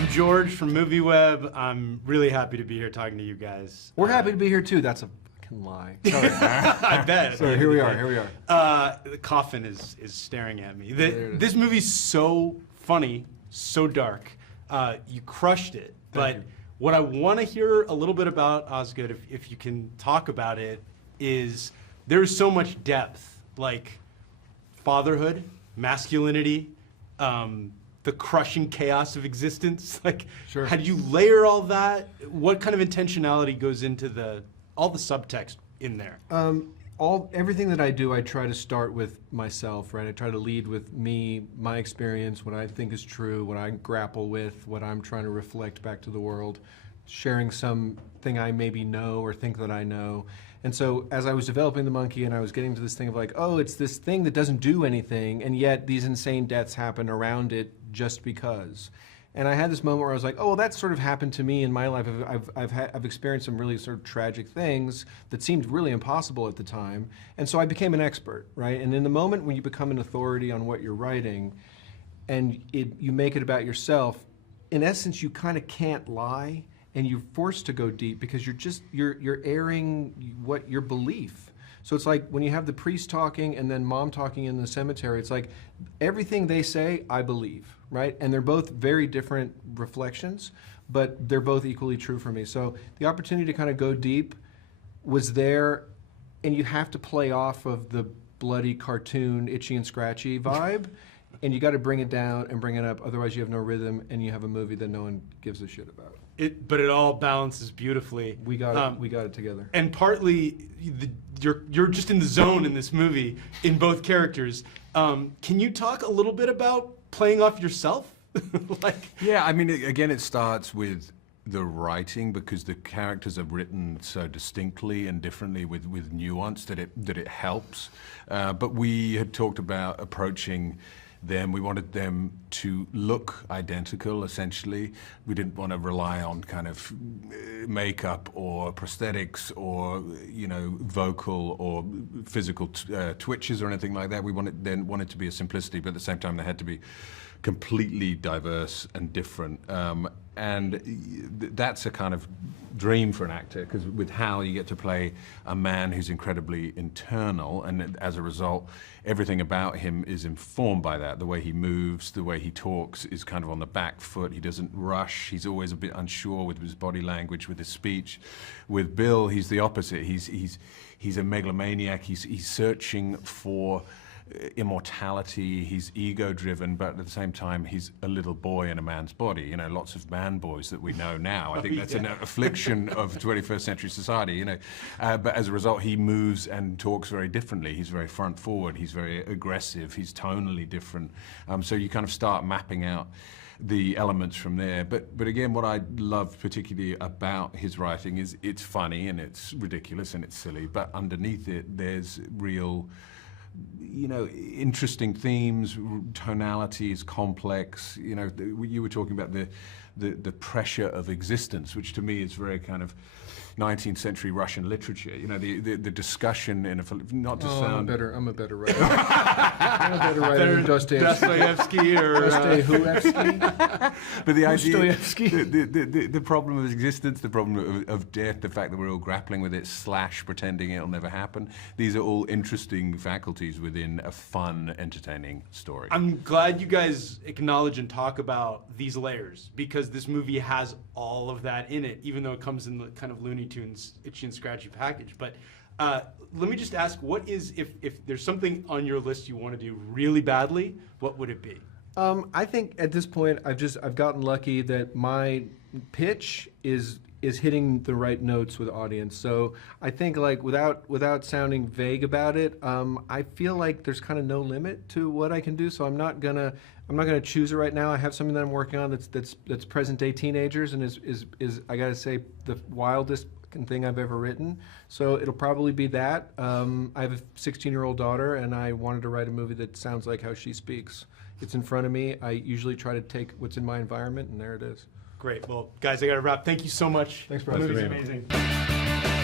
I'm George from MovieWeb. I'm really happy to be here talking to you guys. We're happy to be here too. That's a fucking lie. Sorry. I bet. So here we are. The coffin is staring at me. This movie's so funny, so dark. You crushed it. But what I want to hear a little bit about, Osgood, if you can talk about it, is there's so much depth, like fatherhood, masculinity, the crushing chaos of existence. Like, sure. How do you layer all that? What kind of intentionality goes into all the subtext in there? Everything that I do, I try to start with myself, right? I try to lead with me, my experience, what I think is true, what I grapple with, what I'm trying to reflect back to the world, sharing something I maybe know or think that I know. And so as I was developing the monkey and I was getting to this thing of like, oh, it's this thing that doesn't do anything, and yet these insane deaths happen around it just because. And I had this moment where I was like, oh, well, that sort of happened to me in my life. I've experienced some really sort of tragic things that seemed really impossible at the time. And so I became an expert, right? And in the moment when you become an authority on what you're writing and you make it about yourself, in essence, you kind of can't lie and you're forced to go deep because you're airing what your belief. So it's like when you have the priest talking and then mom talking in the cemetery, it's like everything they say, I believe, right? And they're both very different reflections, but they're both equally true for me. So the opportunity to kind of go deep was there, and you have to play off of the bloody cartoon, itchy and scratchy vibe, and you got to bring it down and bring it up, otherwise you have no rhythm and you have a movie that no one gives a shit about. But it all balances beautifully. We got it together. And partly, you're just in the zone in this movie, in both characters. Can you talk a little bit about playing off yourself? Yeah, I mean, again, it starts with the writing because the characters are written so distinctly and differently with nuance that it helps. But we had talked about approaching them. We wanted them to look identical, essentially. We didn't want to rely on kind of makeup or prosthetics or, vocal or physical twitches or anything like that. We wanted to be a simplicity, but at the same time, they had to be completely diverse and different. And that's a kind of dream for an actor, because with Hal, you get to play a man who's incredibly internal, and as a result, everything about him is informed by that. The way he moves, the way he talks is kind of on the back foot. He doesn't rush. He's always a bit unsure with his body language, with his speech. With Bill, he's the opposite. He's a megalomaniac. He's searching for immortality. He's ego-driven, but at the same time, he's a little boy in a man's body. Lots of man boys that we know now. I think that's an affliction of 21st century society. But as a result, he moves and talks very differently. He's very front-forward. He's very aggressive. He's tonally different. So you kind of start mapping out the elements from there. But again, what I love particularly about his writing is it's funny and it's ridiculous and it's silly, but underneath it, there's real interesting themes, tonality is complex. You were talking about the pressure of existence, which to me is very kind of 19th century Russian literature. The discussion in not to sound. I'm a better writer. I'm a better writer than Dostoevsky or Dostoevsky. But the idea, the problem of existence, the problem of death, the fact that we're all grappling with it / pretending it'll never happen. These are all interesting faculties within a fun, entertaining story. I'm glad you guys acknowledge and talk about these layers, because this movie has all of that in it, even though it comes in the kind of Looney Tunes itchy and scratchy package. But let me just ask, what is, if there's something on your list you want to do really badly, what would it be? I think at this point I've gotten lucky that my pitch is hitting the right notes with audience. So I think, like, without sounding vague about it, I feel like there's kind of no limit to what I can do. So I'm not gonna choose it right now. I have something that I'm working on that's present day teenagers and is I gotta say the wildest thing I've ever written. So it'll probably be that. I have a 16-year-old daughter, and I wanted to write a movie that sounds like how she speaks. It's in front of me. I usually try to take what's in my environment, and there it is. Great. Well, guys, I got to wrap. Thank you so much. Thanks for having me. The movie's amazing.